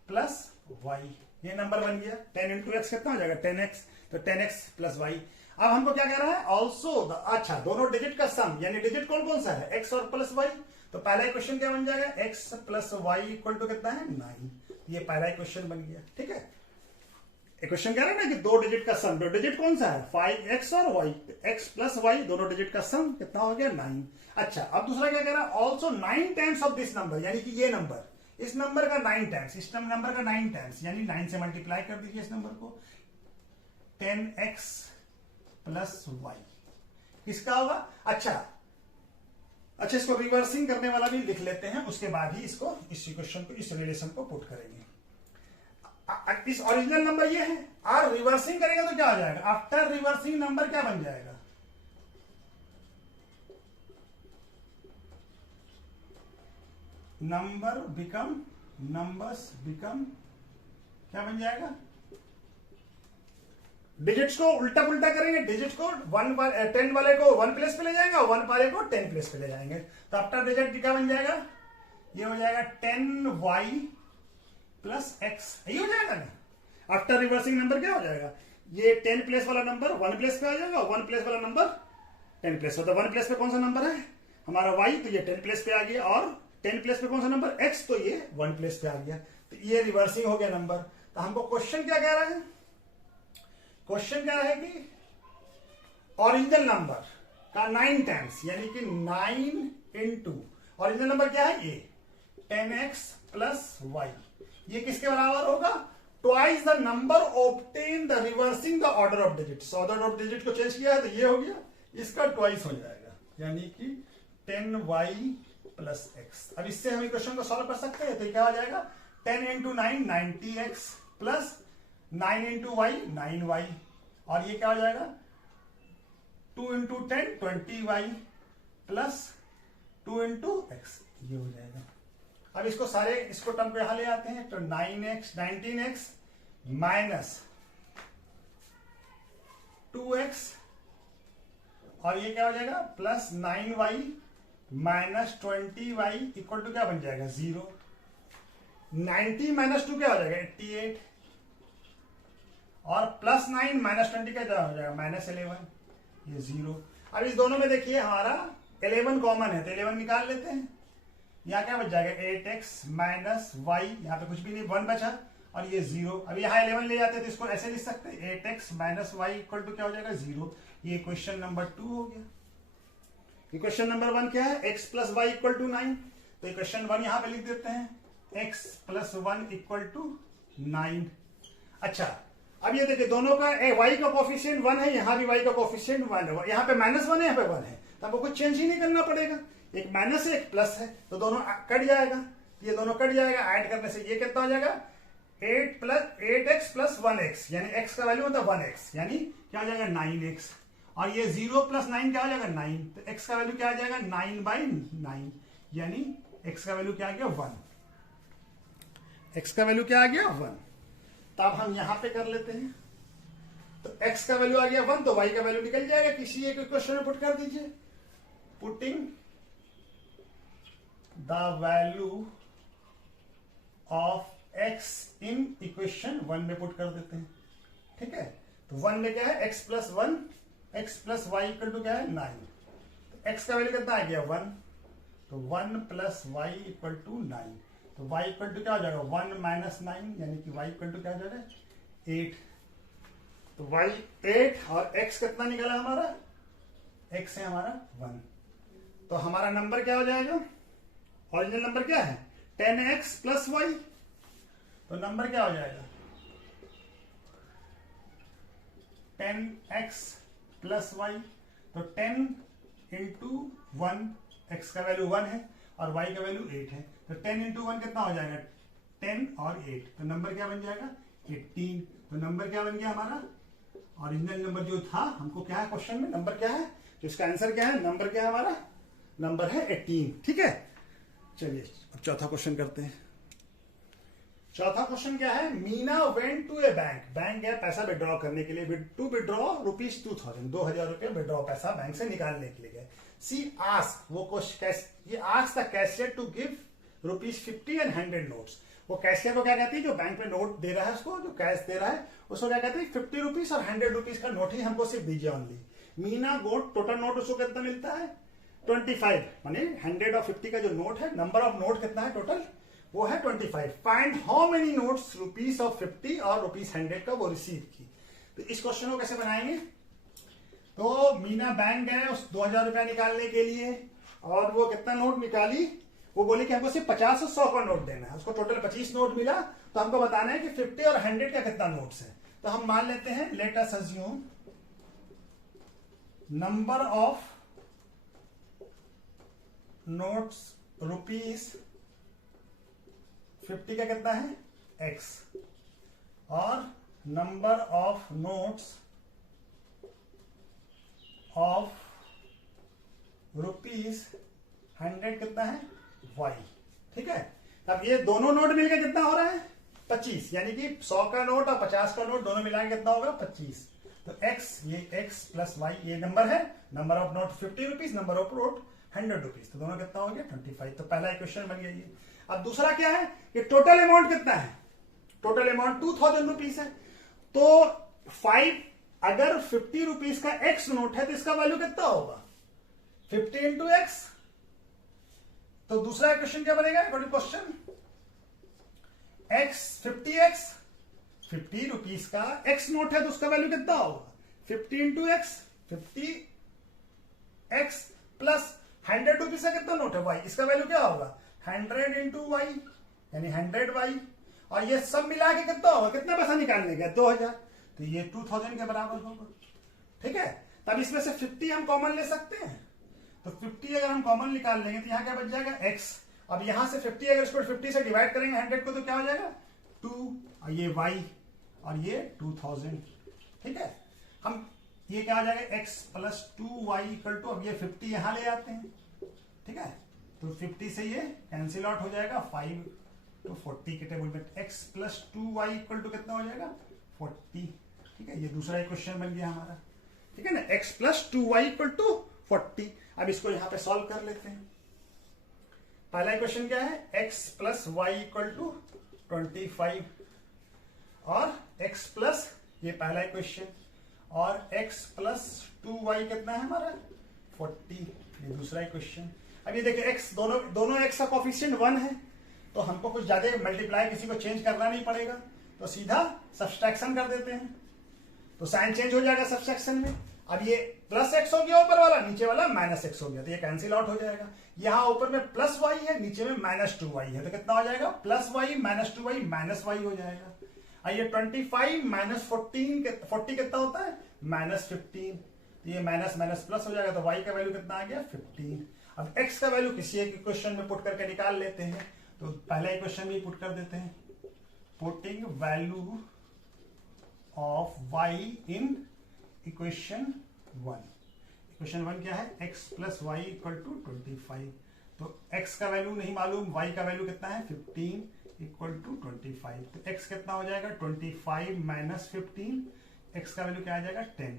plus y. ये नंबर बन गया। 10 इंटू एक्स कितना हो जाएगा? 10x। तो 10x प्लस वाई। अब हमको क्या कह रहा है? ऑल्सो अच्छा, दोनों डिजिट का सम, यानी डिजिट कौन कौन सा है? x और प्लस वाई। तो पहला क्वेश्चन क्या बन जाएगा? x plus Y equal to कितना है? 9। ये पहला क्वेश्चन बन गया। ठीक है, क्वेश्चन कह रहा है ना कि दो डिजिट का सम, दो डिजिट कौन सा है? 5x और y। x प्लस वाई दोनों डिजिट का सम कितना हो गया? 9। अच्छा, अब दूसरा क्या कह रहा है? Also 9 times of this number, यानी कि ये नंबर, इस नंबर का 9 टाइम्स, इस नंबर का 9 टाइम्स, यानी 9 से मल्टीप्लाई कर दीजिए इस नंबर को। 10x प्लस वाई किसका होगा? अच्छा, इसको रिवर्सिंग करने वाला भी लिख लेते हैं, उसके बाद ही इसको, इस इक्वेशन को, इस रिलेशन को पुट करेंगे। इस ओरिजिनल नंबर ये है, और रिवर्सिंग करेंगे तो क्या हो जाएगा? आफ्टर रिवर्सिंग नंबर क्या बन जाएगा? नंबर्स बिकम क्या बन जाएगा? डिजिट्स को उल्टा पुल्टा करेंगे, डिजिट को 10 वाले को 1 प्लेस पे ले जाएंगे और 1 वाले को 10 प्लेस पे ले जाएंगे। तो आफ्टर डिजिट क्या बन जाएगा? ये हो जाएगा 10y प्लस x। ये हो जाएगा ना। आफ्टर रिवर्सिंग नंबर क्या हो जाएगा? ये 10 प्लेस वाला नंबर 1 प्लेस पे आ जाएगा, और 1 प्लेस वाला नंबर 10 प्लेस। तो 1 प्लेस पे कौन सा नंबर है हमारा? y। तो ये 10 प्लेस पे आ गया, और 10 प्लेस पे कौन सा नंबर? x। तो ये 1 प्लेस पे आ गया। तो ये रिवर्सिंग हो गया नंबर। तो हमको क्वेश्चन क्या कह रहा है? क्वेश्चन क्या है कि ओरिजिनल नंबर का 9 टाइम्स, यानी कि 9 इंटू ओरिजिनल नंबर क्या है? ये 10x प्लस वाई। ये किसके बराबर होगा? Twice the number obtain the reversing the order of digits. Order of digit को चेंज किया है तो ये हो गया, इसका ट्वाइस हो जाएगा, यानी कि 10y प्लस x। अब इससे हम इक्वेशन को सॉल्व कर सकते हैं। तो क्या हो जाएगा? 10 into 9 90x plus 9 into Y 9y, और ये क्या हो जाएगा? 2 into 10 20y plus 2 into x. ये हो जाएगा। अब इसको सारे, इसको टर्म को यहां ले आते हैं। तो 9x 19x माइनस 2x, और ये क्या हो जाएगा? Plus 9y minus 20y equal to क्या बन जाएगा? 0। 90 माइनस 2 क्या हो जाएगा? 88, और प्लस 9 माइनस 20 का क्या हो जाएगा? माइनस 11। ये 0। अब इस दोनों में देखिए हमारा 11 कॉमन है, तो 11 निकाल लेते हैं। यहाँ क्या बच जाएगा? 8x माइनस वाई, यहाँ पे कुछ भी नहीं, 1 बचा, और ये 0। अब यहाँ 11 ले जाते हैं तो इसको ऐसे लिख सकते हैं, 8x minus y equal to क्या हो जाएगा? 0। ये क्वेश्चन नंबर 2 हो गया। इक्वेशन नंबर 1 क्या है? x plus Y equal to 9। तो इक्वेशन 1 यहां पे लिख देते हैं, x प्लस 1 इक्वल टू 9। अच्छा, अब ये देखिए दोनों का y का कोफिशिएंट 1 है, यहाँ भी y का कोफिशिएंट 1 है, यहाँ पे -1 है, यहाँ पे 1 है, तो आपको कुछ चेंज ही नहीं करना पड़ेगा। एक माइनस है एक प्लस है, तो दोनों कट जाएगा, ये दोनों कट जाएगा। ऐड करने से ये कितना हो जाएगा 8x प्लस 1x, यानी x का वैल्यू होता है 1x, यानी क्या हो जाएगा 9x। और ये 0 प्लस 9 क्या हो जाएगा 9, तो x का वैल्यू क्या आ जाएगा 9/9, यानी x का वैल्यू क्या आ गया 1। x का वैल्यू क्या आ गया 1। तो अब हम यहां पे कर लेते हैं, तो x का वैल्यू आ गया 1, तो y का वैल्यू निकल जाएगा। किसी एक क्वेश्चन में पुट कर दीजिए, putting the value of x in equation 1 में पुट कर देते हैं, ठीक है। तो 1 में क्या है x plus 1, x plus Y equal to क्या है 9, तो x का वैल्यू कितना आ गया 1, तो 1 प्लस वाई इक्वल टू 9, तो y इक्वल टू क्या हो जाएगा 1 माइनस 9, यानी कि y इक्वल टू क्या हो जाएगा 8, तो y 8 और x कितना निकला हमारा, x है हमारा 1, तो हमारा नंबर क्या हो जाएगा, ओरिजिनल नंबर क्या है 10x प्लस वाई, तो नंबर क्या हो जाएगा 10x प्लस वाई, तो 10 इंटू 1, x का वैल्यू 1 है और y का वैल्यू 8 है, तो 10 इंटू 1 कितना हो जाएगा 10 और 8, तो नंबर क्या बन जाएगा 18। तो नंबर क्या बन गया हमारा, ओरिजिनल नंबर जो था, हमको क्या है क्वेश्चन में नंबर क्या है, तो इसका आंसर क्या है, नंबर क्या है हमारा, नंबर है 18, ठीक है। चलिए अब चौथा क्वेश्चन करते हैं। चौथा क्वेश्चन क्या है, Meena went to a bank, bank गया पैसा विड्रॉ करने के लिए, टू विड्रॉ रुपीज 2000 रुपए विड्रॉ पैसा बैंक से निकालने के लिए गए। सी आस्क, वो ये ask the cashier to give ₹50 and 100 notes. वो कैशियर को क्या कहती है, जो बैंक में नोट दे रहा है, उसको जो कैश दे रहा है उसको क्या कहते हैं 50 रुपीज और 100 रुपीज का नोट ही हमको सिर्फ दीजिए ओनली। मीना गोट टोटल नोट उसको कितना मिलता है 25, माने 100 और 50 का जो नोट है, नंबर ऑफ नोट कितना है टोटल, वो है 25। Find how many notes rupees of 50 और रुपीज 100 का वो रिसीव की। तो इस क्वेश्चन को कैसे बनाएंगे, तो मीना बैंक गए उस 2000 रुपया निकालने के लिए, और वो कितना नोट निकाली, वो बोली कि हमको सिर्फ 50 और 100 का नोट देना है, उसको टोटल 25 नोट मिला, तो हमको बताना है कि 50 और 100 का कितना नोट्स है। तो हम मान लेते हैं, let us assume number of notes rupees 50 का कितना है x, और number of notes of rupees 100 कितना है y, ठीक है। अब ये दोनों नोट मिलकर कितना हो रहा है 25, यानी कि 100 का नोट और 50 का नोट दोनों मिला के कितना होगा 25। तो x, ये x प्लस y ये नंबर है, number of note 50 rupees, number of note 100 rupees, तो दोनों कितना हो गया 25। तो पहला इक्वेशन बन गया ये। अब दूसरा क्या है कि टोटल अमाउंट कितना है, टोटल अमाउंट 2000 रुपीज है, तो 5 अगर 50 रुपीज का x नोट है तो इसका वैल्यू कितना होगा 50 इंटू एक्स। तो दूसरा क्वेश्चन क्या बनेगा, according question x 50x, 50 rupees का x नोट है तो उसका वैल्यू कितना होगा 50 into x, 50x plus 100 rupees का कितना नोट है y, इसका वैल्यू क्या होगा 100 इंटू वाई, यानी 100y, और ये सब मिला के कितना होगा, कितना पैसा निकालने का 2000, तो ये 2000 के बराबर होगा, ठीक है। तब इसमें से 50 हम कॉमन ले सकते हैं, तो 50 अगर हम कॉमन निकाल लेंगे तो यहाँ क्या बच जाएगा x, अब यहां से 50 अगर इसको 50 से डिवाइड करेंगे 100 को तो क्या हो जाएगा 2, और ये y और ये 2000, ठीक है। हम ये क्या आ जाएगा x plus 2y equal to, अब ये 50 यहां ले आते हैं, ठीक है, तो 50 से ये कैंसिल आउट हो जाएगा, 5 तो 40 के टेबल में x plus 2y equal to कितना हो जाएगा 40, ठीक है। ये दूसरा इक्वेशन बन गया हमारा, ठीक है ना, x plus 2y equal to 40। अब इसको यहां पे सॉल्व कर लेते हैं। पहला इक्वेशन क्या है x plus Y equal to 25, और x प्लस ये पहला इक्वेशन, और x प्लस 2y कितना है हमारा 40, ये दूसरा इक्वेशन। अब ये देखिए x दोनों x का कोफिशिएंट 1 है, तो हमको कुछ ज्यादा मल्टीप्लाई किसी को चेंज करना नहीं पड़ेगा, तो सीधा सब्सट्रैक्शन कर देते हैं, तो साइन चेंज हो जाएगा सब्सट्रैक्शन में। अब ये प्लस x हो गया ऊपर वाला, नीचे वाला माइनस x हो गया, तो ये कैंसिल आउट हो जाएगा। यहाँ ऊपर में प्लस y है, नीचे में माइनस 2y है, तो कितना हो जाएगा plus y minus 2y minus y हो जाएगा। ये 25 माइनस 40 कितना होता है माइनस 15, तो ये माइनस माइनस प्लस हो जाएगा, तो y का वैल्यू कितना आ गया 15। अब x का वैल्यू किसी एक इक्वेशन में पुट करके निकाल लेते हैं, तो पहला इक्वेशन में पुट कर देते हैं, putting value of y in equation 1। Equation 1 क्या है, x plus Y equal to 25, तो x का वैल्यू नहीं मालूम, y का वैल्यू कितना है 15 इक्वल टू 25, तो x कितना हो जाएगा 25 माइनस 15, x का वैल्यू क्या आ जाएगा 10,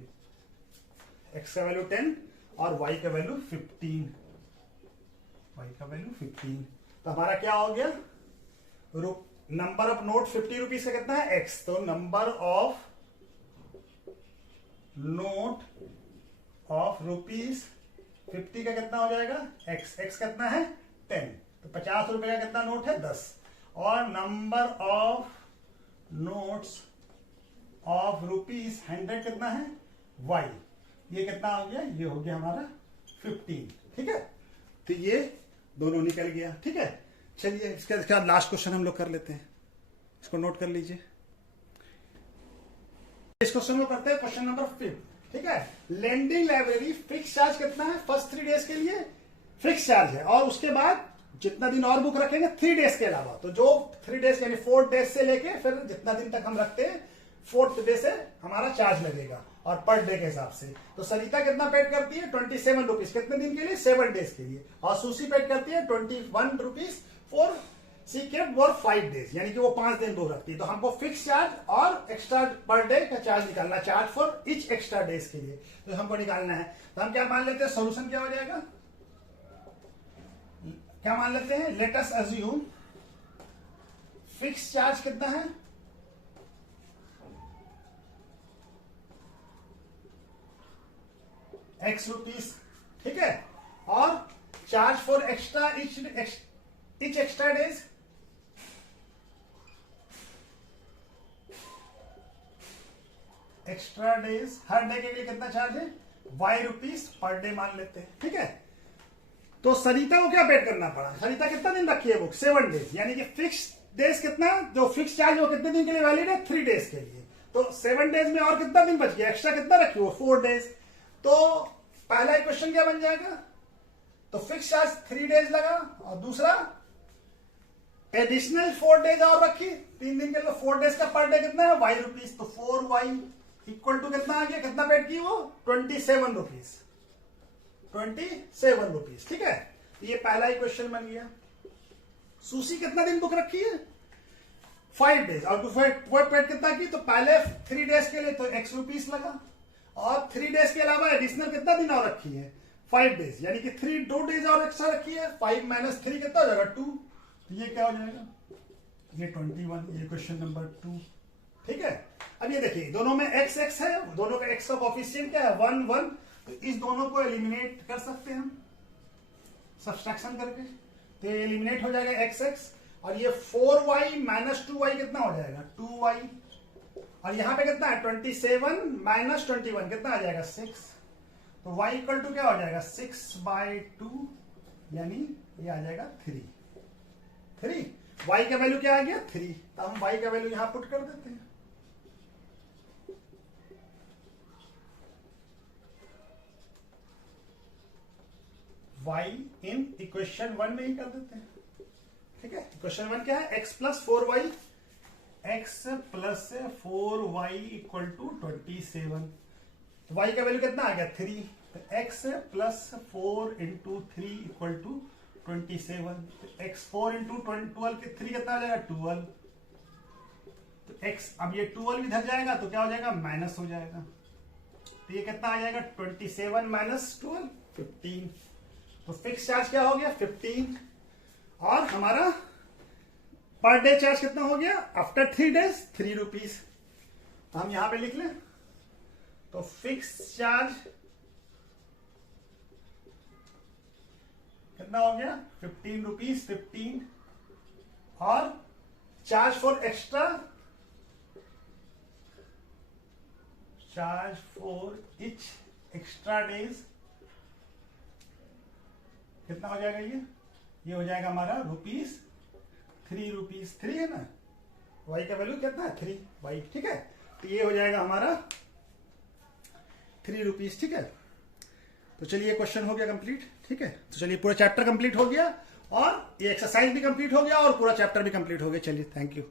x का वैल्यू 10 और y का वैल्यू 15, y का वैल्यू 15, तो हमारा क्या हो गया, नंबर ऑफ नोट 50 रुपीज का कितना है x, तो number of note of rupees 50 का कितना हो जाएगा x कितना है 10, तो 50 रुपए का कितना नोट है 10, और number of notes of rupees 100 कितना है y, ये कितना हो गया, ये हो गया हमारा 15, ठीक है, तो ये दोनों निकल गया, ठीक है। चलिए इसके बाद लास्ट क्वेश्चन हम लोग कर लेते हैं, इसको नोट कर लीजिए। इस क्वेश्चन को करते हैं क्वेश्चन नंबर 5, ठीक है। लेंडिंग लाइब्रेरी फिक्स चार्ज कितना है, फर्स्ट 3 डेज के लिए फिक्स चार्ज है, और उसके बाद जितना दिन और बुक रखेंगे 3 डेज के अलावा, तो जो 3 डेज यानी 4 डेज से लेके फिर जितना दिन तक हम रखते हैं 4th डे से हमारा चार्ज लगेगा, और पर डे के हिसाब से। तो सरिता कितना पेड करती है 27 रुपीज, कितने दिन के लिए 7 डेज के लिए, और सुशी पेड करती है 21 rupees for she kept for 5 days, यानी कि वो 5 दिन बुक रखती है। तो हमको फिक्स चार्ज और एक्स्ट्रा पर डे का चार्ज निकालना, charge for each extra days के लिए, तो हमको निकालना है। तो हम क्या मान लेते हैं, सोल्यूशन क्या हो जाएगा, क्या मान लेते हैं, let us assume fix charge कितना है x रुपीज, ठीक है, और charge for extra each extra days extra days, her day के लिए कितना चार्ज है y रुपीज पर डे मान लेते हैं, ठीक है। तो सरिता को क्या पेड करना पड़ा, सरिता कितना दिन रखी है बुक 7 डेज, यानी कि फिक्स डेज कितना, जो फिक्स चार्ज वो कितने दिन के लिए वैलिड है 3 डेज के लिए, तो 7 डेज में और कितना दिन बच गया, एक्स्ट्रा कितना रखी हो 4 डेज। तो पहला इक्वेशन क्या बन जाएगा, तो फिक्स चार्ज 3 डेज लगा, और दूसरा एडिशनल 4 डेज और रखी 3 दिन के लिए, 4 डेज का पर डे कितना है y रुपीज, तो 4y इक्वल टू कितना आ गया, कितना पेड की वो 27 रुपीज, 27 रुपीज, ठीक है। ये पहला इक्वेशन बन गया। सुशी कितना दिन बुक रखी है 5 डेज, और वो पेड कितना की, तो पहले 3 डेज के लिए तो x रुपीज लगा, और 3 डेज के अलावा एडिशनल कितना दिन और रखी है 5 डेज, यानी कि 2 डेज और एक्स्ट्रा रखी है, 5 माइनस 3 कितना हो जाएगा 2, तो ये क्या हो जाएगा, ये 21, ये क्वेश्चन नंबर 2, ठीक है। अब ये देखिए दोनों में x है, दोनों का x का कोफिशिएंट क्या है 1 1, तो इस दोनों को एलिमिनेट कर सकते हैं हम सब्सट्रैक्शन करके, तो ये एलिमिनेट हो जाएगा x, और ये 4y माइनस 2y कितना हो जाएगा 2y, और यहां पे कितना है 27 माइनस 21 कितना आ जाएगा 6, तो y इक्वल टू क्या हो जाएगा 6/2, यानी ये आ जाएगा 3, y का वैल्यू क्या आ गया 3, तो हम y का वैल्यू यहां पुट कर देते हैं, y इन इक्वेशन 1 में ही कर देते हैं, ठीक है। इक्वेशन 1 क्या है, x plus 4y, x plus 4y equal to 27, तो y का वैल्यू कितना आ गया 3, तो x plus 4 into 3 equal to 27, तो x 4 इंटू 12 के 3 कितना आ जाएगा 12, तो x अब ये 12 इधर जाएगा तो क्या हो जाएगा माइनस हो जाएगा, तो ये कितना आ जाएगा 27 माइनस 12 15, तो फिक्स चार्ज क्या हो गया 15, और हमारा पर डे चार्ज कितना हो गया आफ्टर 3 डेज 3 रुपीज, तो हम यहां पे लिख लें, तो फिक्स चार्ज कितना हो गया 15 रुपीज 15, और charge for each extra days कितना हो जाएगा, ये हो जाएगा हमारा ₹3 है ना, y का वैल्यू कितना है 3y, ठीक है। तो ये हो जाएगा हमारा 3 रुपीज, ठीक है। तो चलिए क्वेश्चन हो गया कंप्लीट, ठीक है। तो चलिए पूरा चैप्टर कंप्लीट हो गया और ये एक्सरसाइज भी कंप्लीट हो गया और पूरा चैप्टर भी कंप्लीट हो गया। चलिए थैंक यू।